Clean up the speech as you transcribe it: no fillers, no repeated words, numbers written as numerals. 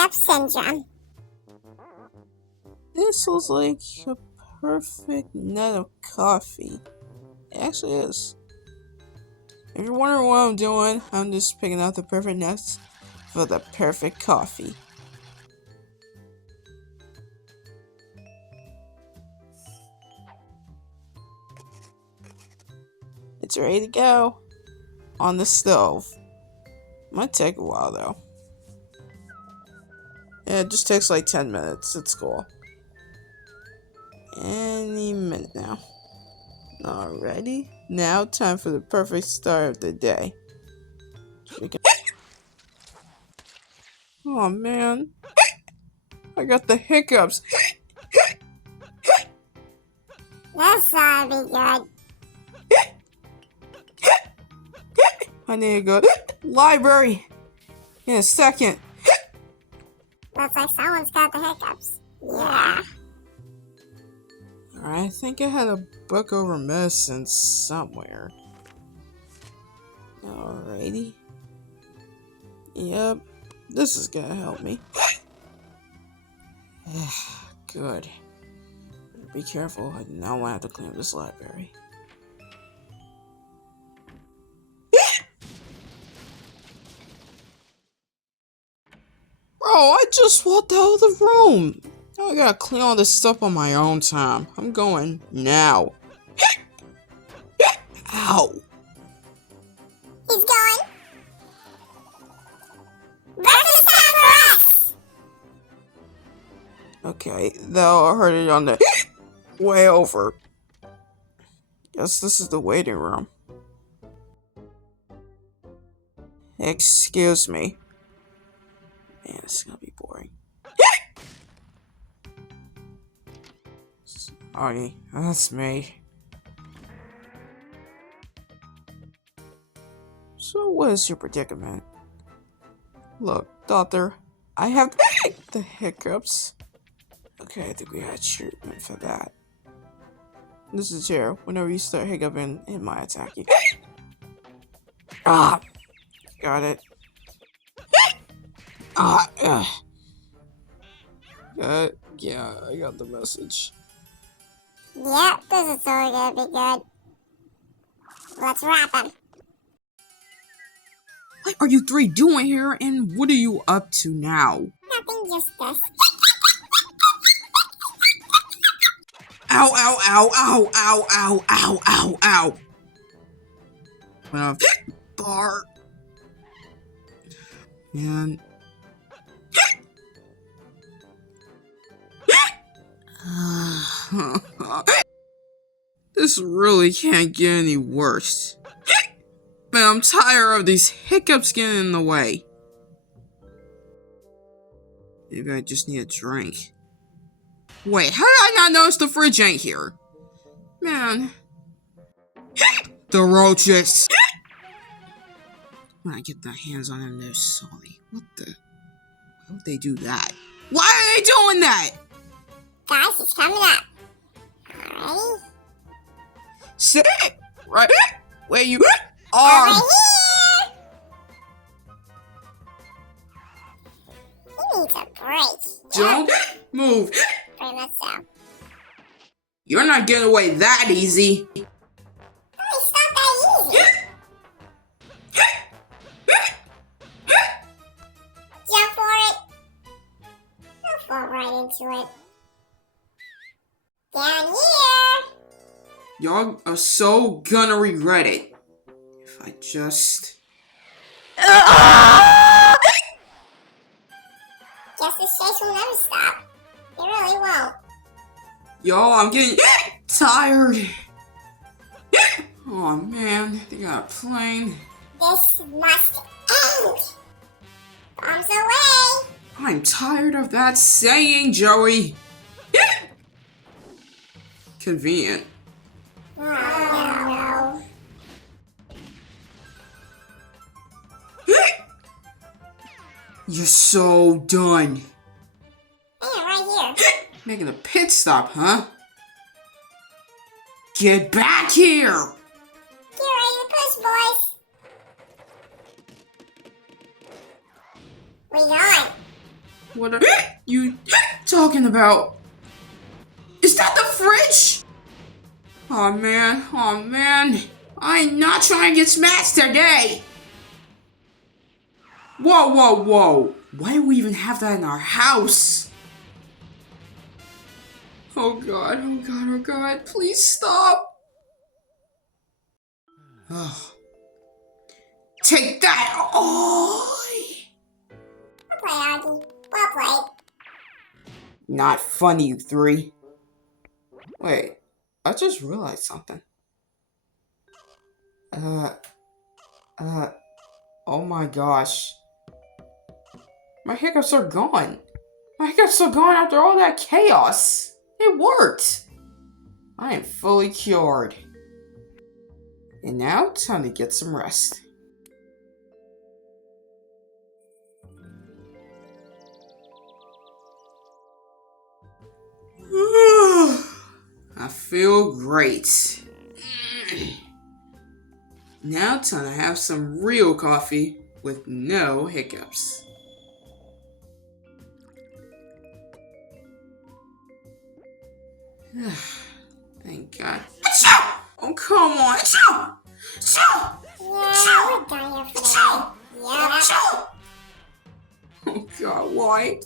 hiccup syndrome. This looks like a perfect net of coffee. It actually is. If you're wondering what I'm doing, I'm just picking out the perfect nets for the perfect coffee. It's ready to go on the stove. Might take a while though. Yeah, it just takes like 10 minutes. It's cool. Any minute now. Alrighty. Now time for the perfect start of the day. Oh man. I got the hiccups. This ought to be good. I need to go to library in a second. Looks like someone's got the hiccups. Yeah. Alright, I think I had a book over medicine somewhere. Alrighty. Yep, this is gonna help me. Good. Be careful, I do not want to have to clean up this library. Bro, I just walked out of the room. Now I gotta clean all this stuff on my own time. I'm going now. Ow. He's going. Breakfast time for us! Okay, though I heard it on the way over. Guess this is the waiting room. Excuse me. Man, this is gonna be boring. Sorry, that's me. So what is your predicament? Look, doctor, I have the hiccups. Okay, I think we had treatment for that. This is here. Whenever you start hiccuping, it might attack you. Ah, got it. Yeah, I got the message. Yep, this is totally gonna be good. Let's wrap him. What are you three doing here, and what are you up to now? Nothing, just this. Ow, ow, ow, ow, ow, ow, ow, ow, ow. Went off bar. Man. This really can't get any worse. Man, I'm tired of these hiccups getting in the way. Maybe I just need a drink. Wait, how did I not notice the fridge ain't here? Man. The roaches! When I get my hands on them, they're sorry. What the? Why would they do that? Why are they doing that? Guys, it's coming up. Alrighty. Sit right where you are. Over here! He needs a break. Don't move. Pretty much so. You're not getting away that easy. Oh, it's not that easy. Jump for it. I'll fall right into it. Down here. Y'all are so gonna regret it. If I just... Guess this chase will never stop. It really won't. Y'all, I'm getting tired. Oh man, they got a plane. This must end. Bombs away. I'm tired of that saying, Joey. Convenient. Oh no. You're so done. Yeah, right here. Making a pit stop, huh? Get back here! Get ready to push, boys. We going. What are you talking about? Is that the fridge? Oh man. I ain't not trying to get smashed today. Whoa. Why do we even have that in our house? Oh god. Please stop. Oh. Take that! Oh! Well played, Augie. Well played. Not funny, you three. Wait, I just realized something. Oh my gosh. My hiccups are gone. My hiccups are gone after all that chaos. It worked. I am fully cured. And now, time to get some rest. I feel great. Now time to have some real coffee with no hiccups. Thank God. Oh, come on. Yeah, we're done here for the day. Yep. Oh God, why?